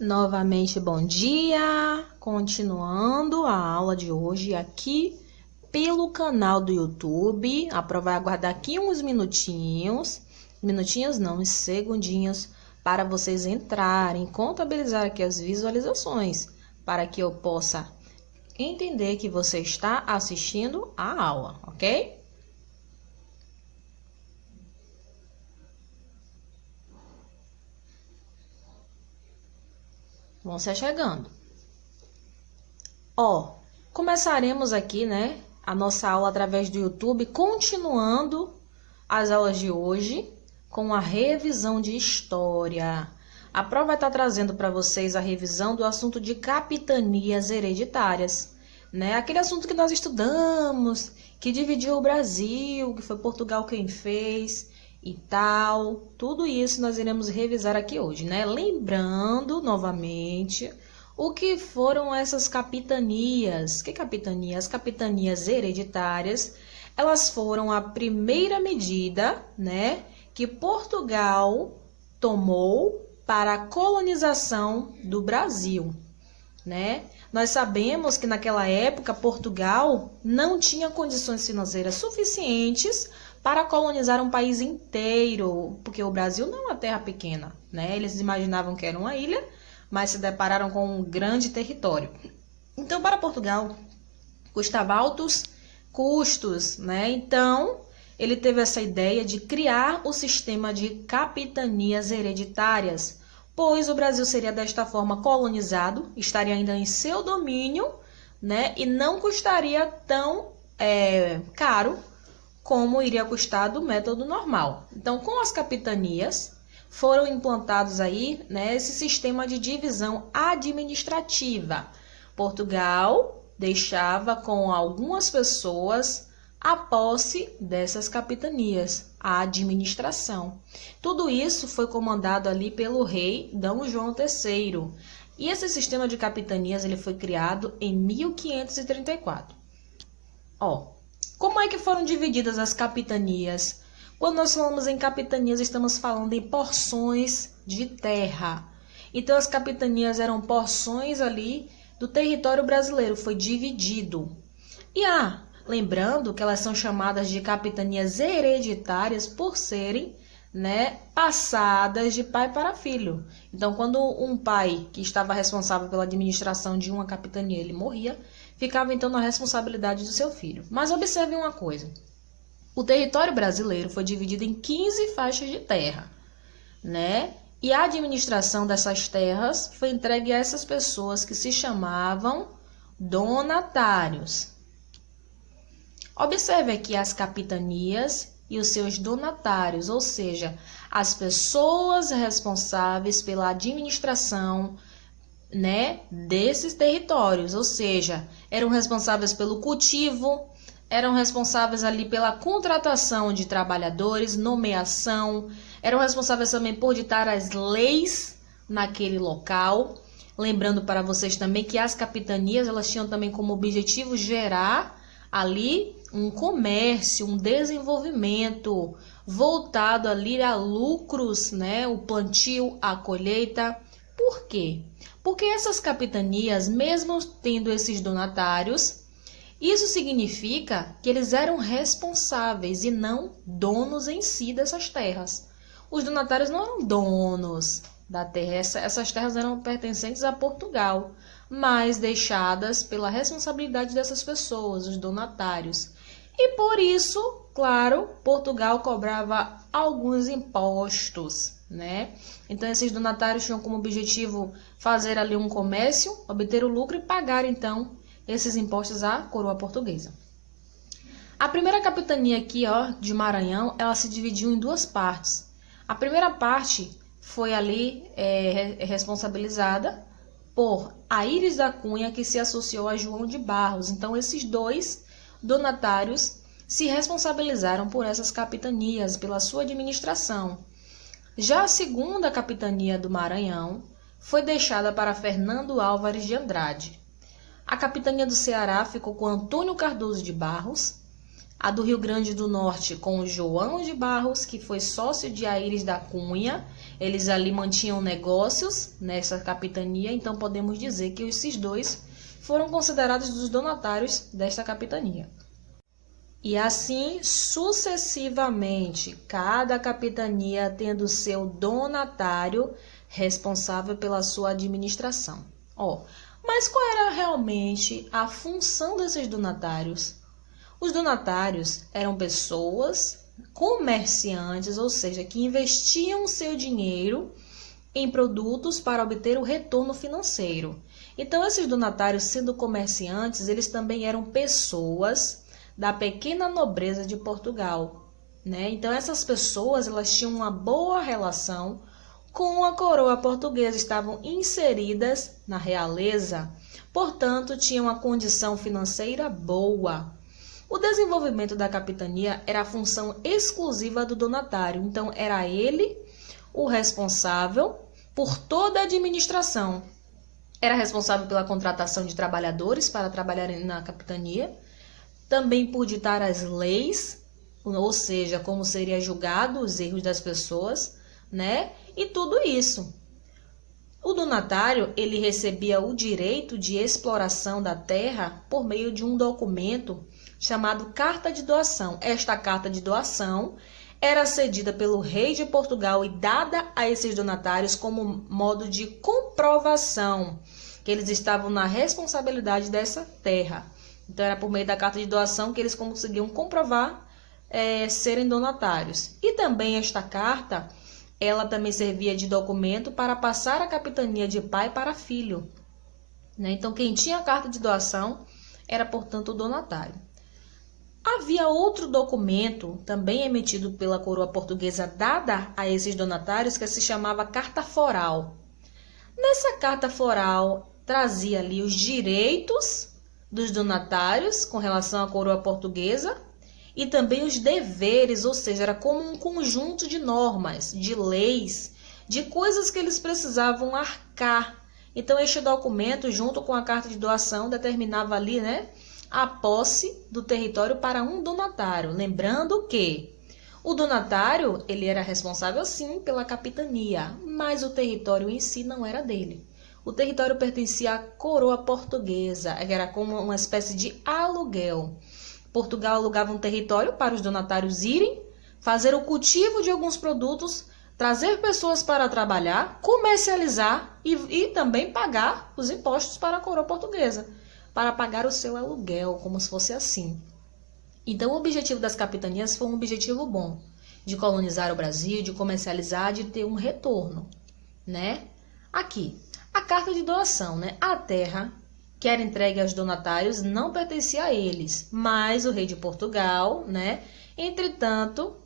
Novamente, bom dia! Continuando a aula de hoje aqui pelo canal do YouTube. Vai aguardar aqui uns minutinhos, uns segundinhos, para vocês entrarem, contabilizar aqui as visualizações, para que eu possa entender que você está assistindo a aula, ok? Vão se chegando. Começaremos aqui, a nossa aula através do YouTube, continuando as aulas de hoje com a revisão de história. A prova vai estar trazendo para vocês a revisão do assunto de capitanias hereditárias, Aquele assunto que nós estudamos, que dividiu o Brasil, que foi Portugal quem fez e tal. Tudo isso nós iremos revisar aqui hoje, Lembrando novamente o que foram essas capitanias. Que capitanias? As capitanias hereditárias, elas foram a primeira medida, que Portugal tomou para a colonização do Brasil, Nós sabemos que naquela época Portugal não tinha condições financeiras suficientes para colonizar um país inteiro, porque o Brasil não é uma terra pequena, Eles imaginavam que era uma ilha, mas se depararam com um grande território. Então, para Portugal, custava altos custos, Então, ele teve essa ideia de criar o sistema de capitanias hereditárias, pois o Brasil seria desta forma colonizado, estaria ainda em seu domínio, e não custaria tão caro como iria custar do método normal. Então, com as capitanias, foram implantados aí, esse sistema de divisão administrativa. Portugal deixava com algumas pessoas a posse dessas capitanias, a administração. Tudo isso foi comandado ali pelo rei D. João III. E esse sistema de capitanias ele foi criado em 1534. Como é que foram divididas as capitanias? Quando nós falamos em capitanias, estamos falando em porções de terra. Então, as capitanias eram porções ali do território brasileiro, foi dividido. E lembrando que elas são chamadas de capitanias hereditárias por serem, passadas de pai para filho. Então, quando um pai que estava responsável pela administração de uma capitania, ele morria, ficava então na responsabilidade do seu filho. Mas observe uma coisa. O território brasileiro foi dividido em 15 faixas de terra, E a administração dessas terras foi entregue a essas pessoas que se chamavam donatários. Observe aqui as capitanias e os seus donatários, ou seja, as pessoas responsáveis pela administração, desses territórios, ou seja, eram responsáveis pelo cultivo, eram responsáveis ali pela contratação de trabalhadores, nomeação, eram responsáveis também por ditar as leis naquele local. Lembrando para vocês também que as capitanias, elas tinham também como objetivo gerar ali um comércio, um desenvolvimento voltado ali a lucros, o plantio, a colheita. Por quê? Porque essas capitanias, mesmo tendo esses donatários, isso significa que eles eram responsáveis e não donos em si dessas terras. Os donatários não eram donos da terra, essas terras eram pertencentes a Portugal, mas deixadas pela responsabilidade dessas pessoas, os donatários. E por isso, claro, Portugal cobrava alguns impostos, Então, esses donatários tinham como objetivo fazer ali um comércio, obter o lucro e pagar, então, esses impostos à coroa portuguesa. A primeira capitania aqui, de Maranhão, ela se dividiu em duas partes. A primeira parte foi ali responsabilizada por Aires da Cunha, que se associou a João de Barros. Então, esses dois donatários se responsabilizaram por essas capitanias, pela sua administração. Já a segunda capitania do Maranhão foi deixada para Fernando Álvares de Andrade. A capitania do Ceará ficou com Antônio Cardoso de Barros, a do Rio Grande do Norte com João de Barros, que foi sócio de Aires da Cunha, eles ali mantinham negócios nessa capitania, então podemos dizer que esses dois foram considerados os donatários desta capitania. E assim sucessivamente, cada capitania tendo seu donatário responsável pela sua administração. Mas qual era realmente a função desses donatários? Os donatários eram pessoas comerciantes, ou seja, que investiam seu dinheiro em produtos para obter o retorno financeiro. Então, esses donatários, sendo comerciantes, eles também eram pessoas da pequena nobreza de Portugal, né? Então, essas pessoas, elas tinham uma boa relação com a coroa portuguesa, estavam inseridas na realeza, portanto, tinham uma condição financeira boa. O desenvolvimento da capitania era a função exclusiva do donatário, então era ele o responsável por toda a administração. Era responsável pela contratação de trabalhadores para trabalharem na capitania, também por ditar as leis, ou seja, como seria julgado os erros das pessoas, né? E tudo isso. O donatário, ele recebia o direito de exploração da terra por meio de um documento chamado Carta de Doação. Esta carta de doação era cedida pelo rei de Portugal e dada a esses donatários como modo de comprovação que eles estavam na responsabilidade dessa terra. Então, era por meio da carta de doação que eles conseguiam comprovar serem donatários. E também esta carta, ela também servia de documento para passar a capitania de pai para filho, né? Então, quem tinha a carta de doação era, portanto, o donatário. Havia outro documento, também emitido pela coroa portuguesa, dada a esses donatários, que se chamava Carta Foral. Nessa Carta Foral, trazia ali os direitos dos donatários com relação à coroa portuguesa e também os deveres, ou seja, era como um conjunto de normas, de leis, de coisas que eles precisavam arcar. Então, este documento, junto com a carta de doação, determinava ali, né, a posse do território para um donatário. Lembrando que o donatário, ele era responsável sim pela capitania, mas o território em si não era dele. O território pertencia à coroa portuguesa, era como uma espécie de aluguel. Portugal alugava um território para os donatários irem, fazer o cultivo de alguns produtos, trazer pessoas para trabalhar, comercializar e também pagar os impostos para a coroa portuguesa, para pagar o seu aluguel, como se fosse assim. Então, o objetivo das capitanias foi um objetivo bom, de colonizar o Brasil, de comercializar, de ter um retorno, né? Aqui, a carta de doação, né? A terra que era entregue aos donatários não pertencia a eles, mas o rei de Portugal, né? Entretanto,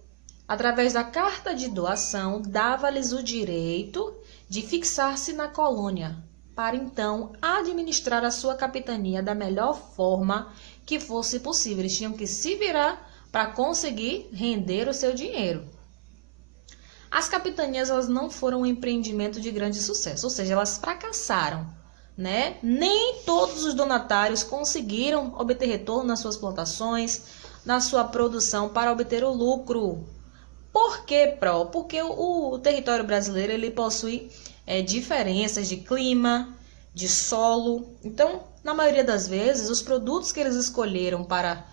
através da carta de doação, dava-lhes o direito de fixar-se na colônia, para então administrar a sua capitania da melhor forma que fosse possível. Eles tinham que se virar para conseguir render o seu dinheiro. As capitanias, elas não foram um empreendimento de grande sucesso, ou seja, elas fracassaram, né? Nem todos os donatários conseguiram obter retorno nas suas plantações, na sua produção para obter o lucro. Por quê, Pro? Porque o território brasileiro, ele possui diferenças de clima, de solo. Então, na maioria das vezes, os produtos que eles escolheram para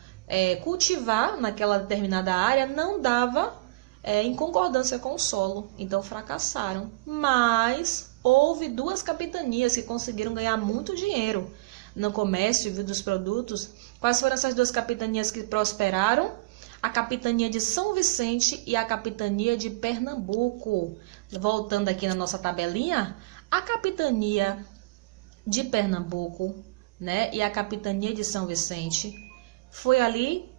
cultivar naquela determinada área não dava em concordância com o solo. Então, fracassaram. Mas houve duas capitanias que conseguiram ganhar muito dinheiro no comércio dos produtos. Quais foram essas duas capitanias que prosperaram? A capitania de São Vicente e a capitania de Pernambuco. Voltando aqui na nossa tabelinha, a capitania de Pernambuco, né, e a capitania de São Vicente foi ali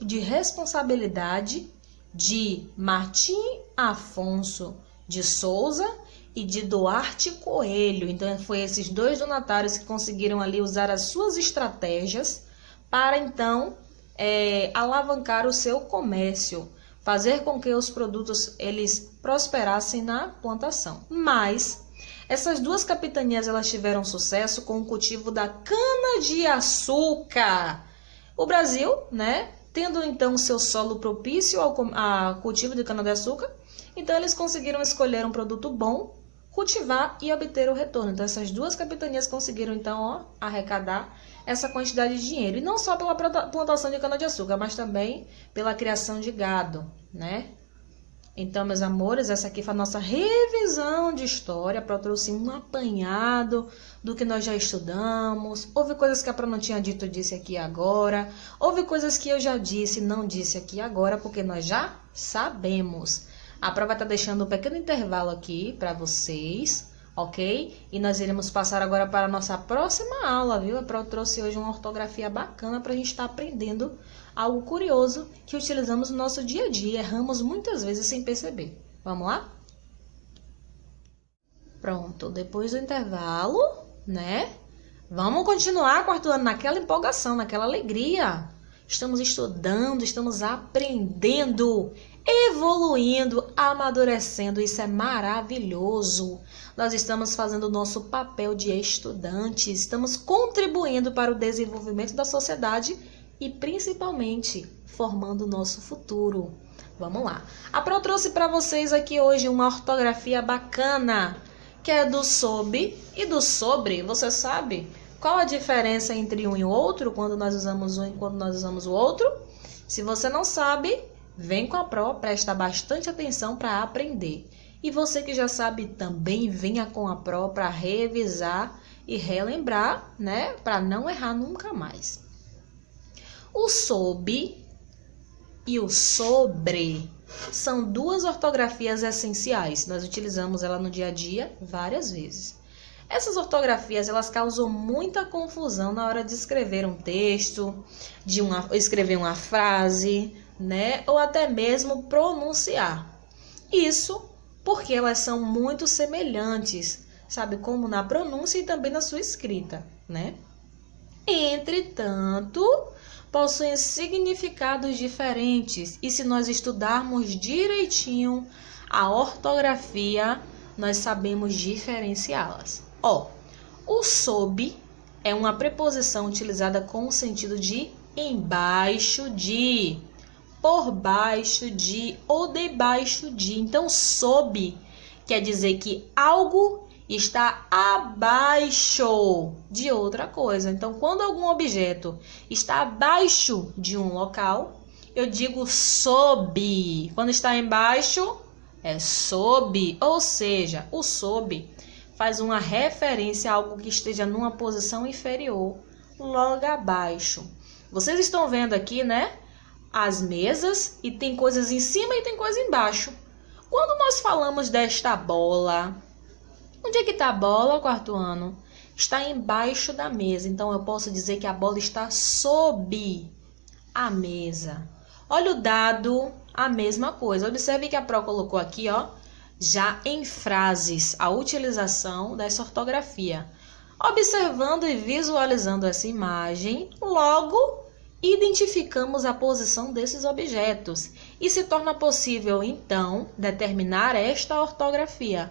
de responsabilidade de Martim Afonso de Souza e de Duarte Coelho. Então, foi esses dois donatários que conseguiram ali usar as suas estratégias para, então, alavancar o seu comércio, fazer com que os produtos eles prosperassem na plantação. Mas essas duas capitanias, elas tiveram sucesso com o cultivo da cana-de-açúcar. O Brasil, né, tendo então seu solo propício ao cultivo de cana-de-açúcar, Então, eles conseguiram escolher um produto bom, cultivar e obter o retorno. Então, essas duas capitanias conseguiram, então, ó, arrecadar essa quantidade de dinheiro. E não só pela plantação de cana-de-açúcar, mas também pela criação de gado, né? Então, meus amores, essa aqui foi a nossa revisão de história. Eu trouxe um apanhado do que nós já estudamos. Houve coisas que a Pro não tinha dito, disse aqui agora. Houve coisas que eu já disse, não disse aqui agora, porque nós já sabemos. A Pro vai estar deixando um pequeno intervalo aqui para vocês, ok? E nós iremos passar agora para a nossa próxima aula, viu? A Pro trouxe hoje uma ortografia bacana para a gente estar aprendendo algo curioso que utilizamos no nosso dia a dia. Erramos muitas vezes sem perceber. Vamos lá? Pronto, depois do intervalo, né? Vamos continuar quarto ano naquela empolgação, naquela alegria. Estamos estudando, estamos aprendendo, evoluindo, amadurecendo. Isso é maravilhoso. Nós estamos fazendo o nosso papel de estudantes, estamos contribuindo para o desenvolvimento da sociedade e principalmente formando o nosso futuro. Vamos lá. A Pro trouxe para vocês aqui hoje uma ortografia bacana, que é do sob e do sobre. Você sabe qual a diferença entre um e o outro, quando nós usamos um e quando nós usamos o outro? Se você não sabe, vem com a Pro, presta bastante atenção para aprender. E você que já sabe também, venha com a Pro para revisar e relembrar, né? Para não errar nunca mais. O sob e o sobre são duas ortografias essenciais. Nós utilizamos ela no dia a dia várias vezes. Essas ortografias, elas causam muita confusão na hora de escrever um texto, de escrever uma frase, né? Ou até mesmo pronunciar. Isso porque elas são muito semelhantes, sabe? Como na pronúncia e também na sua escrita, né? Entretanto, possuem significados diferentes e se nós estudarmos direitinho a ortografia, nós sabemos diferenciá-las. Ó, o sob é uma preposição utilizada com o sentido de embaixo de, por baixo de ou debaixo de. Então, sob quer dizer que algo está abaixo de outra coisa. Então, quando algum objeto está abaixo de um local, eu digo sob. Quando está embaixo, é sob. Ou seja, o sob faz uma referência a algo que esteja numa posição inferior, logo abaixo. Vocês estão vendo aqui, né? As mesas e tem coisas em cima e tem coisa embaixo. Quando nós falamos desta bola, onde é que está a bola, quarto ano? Está embaixo da mesa. Então, eu posso dizer que a bola está sob a mesa. Olha o dado, a mesma coisa. Observe que a Pro colocou aqui, ó, já em frases, a utilização dessa ortografia. Observando e visualizando essa imagem, logo identificamos a posição desses objetos e se torna possível, então, determinar esta ortografia.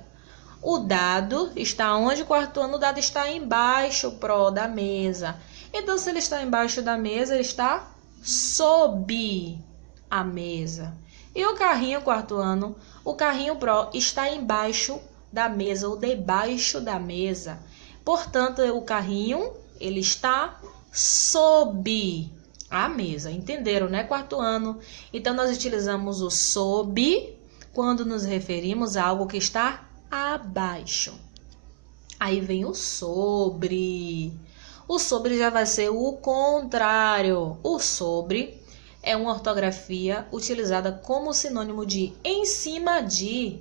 O dado está onde, quarto ano? O dado está embaixo, Pro, da mesa. Então, se ele está embaixo da mesa, ele está sob a mesa. E o carrinho, quarto ano? O carrinho, Pro, está embaixo da mesa ou debaixo da mesa. Portanto, o carrinho, ele está sob a mesa. Entenderam, né, quarto ano? Então, nós utilizamos o sob quando nos referimos a algo que está abaixo. Aí vem o sobre. O sobre já vai ser o contrário. O sobre é uma ortografia utilizada como sinônimo de em cima de,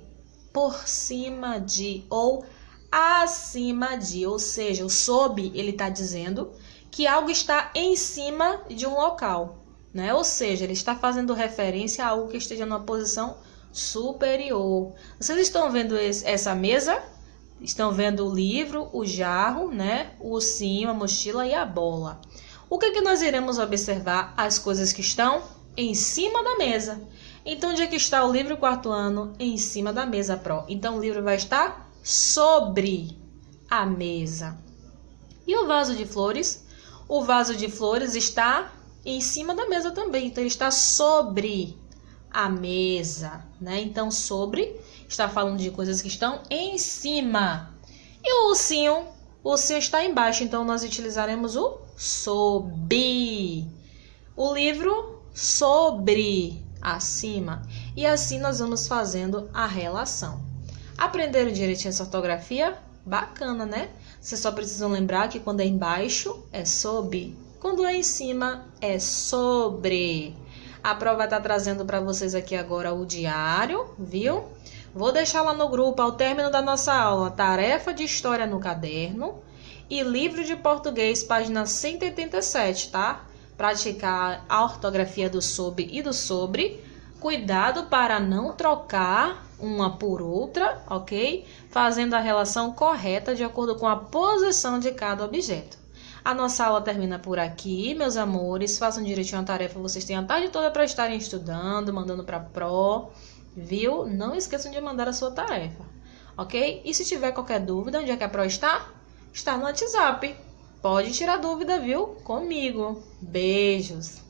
por cima de ou acima de. Ou seja, o sob, ele está dizendo que algo está em cima de um local, né? Ou seja, ele está fazendo referência a algo que esteja numa posição superior. Vocês estão vendo essa mesa? Estão vendo o livro, o jarro, né? O ursinho, a mochila e a bola. O que nós iremos observar? As coisas que estão em cima da mesa. Então, onde é que está o livro quarto ano? Em cima da mesa, Pro. Então, o livro vai estar sobre a mesa. E o vaso de flores? O vaso de flores está em cima da mesa também. Então, ele está sobre a mesa, né? Então, sobre está falando de coisas que estão em cima. E o ursinho está embaixo, então nós utilizaremos o sob. O livro sobre, acima. E assim nós vamos fazendo a relação. Aprenderam direitinho essa ortografia? Bacana, né? Vocês só precisam lembrar que quando é embaixo é sob, quando é em cima é sobre. A prova vai estar trazendo para vocês aqui agora o diário, viu? Vou deixar lá no grupo, ao término da nossa aula, tarefa de história no caderno e livro de português, página 187, tá? Praticar a ortografia do sob e do sobre. Cuidado para não trocar uma por outra, ok? Fazendo a relação correta de acordo com a posição de cada objeto. A nossa aula termina por aqui, meus amores. Façam direitinho a tarefa, vocês têm a tarde toda para estarem estudando, mandando para a Pro, viu? Não esqueçam de mandar a sua tarefa, ok? E se tiver qualquer dúvida, onde é que a Pro está? Está no WhatsApp. Pode tirar dúvida, viu? Comigo. Beijos.